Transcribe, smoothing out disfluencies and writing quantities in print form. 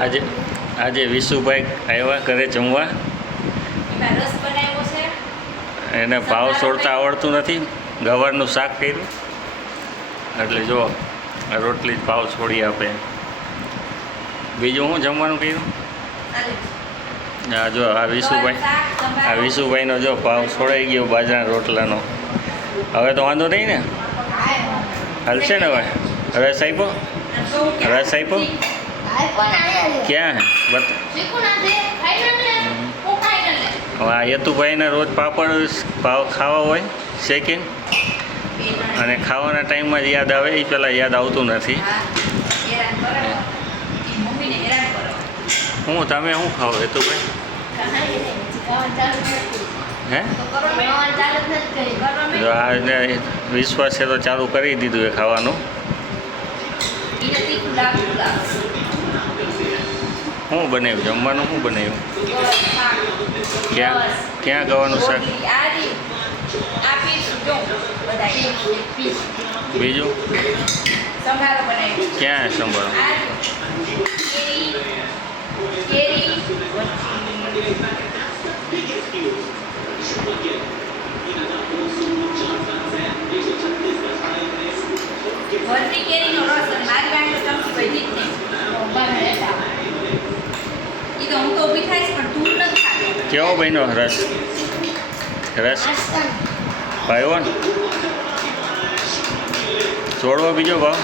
આજે વિશુભાઈ આવ્યા ઘરે જમવા. એને ભાવ છોડતા આવડતું નથી. ગવારનું શાક કર્યું એટલે જો રોટલી જ ભાવ છોડી આપે. બીજું શું જમવાનું કર્યું? હા જો આ વિશુભાઈનો જો ભાવ છોડાઈ ગયો બાજરાના રોટલાનો. હવે તો વાંધો નહીં ને, હાલશે ને? હવે રસ આપ્યો? રસ આપ્યો ક્યાં હે હવે આ યતુભાઈને રોજ પાપડ ભાવ ખાવા હોય શેકીને, અને ખાવાના ટાઈમમાં જ યાદ આવે. એ પહેલાં યાદ આવતું નથી. હું તમે શું ખાઓ યતુભાઈ? હે જો આ વિશ્વાસ છે તો ચાલુ કરી દીધું એ ખાવાનું. શું બનાવ્યું જમવાનું? શું બનાવ્યું? ક્યાં ગવાનું શાક? બીજું ક્યાં સંભાળો? કેવો બન્યો રસ? રસ ભાઈઓ ને છોડવો બીજો ભાવ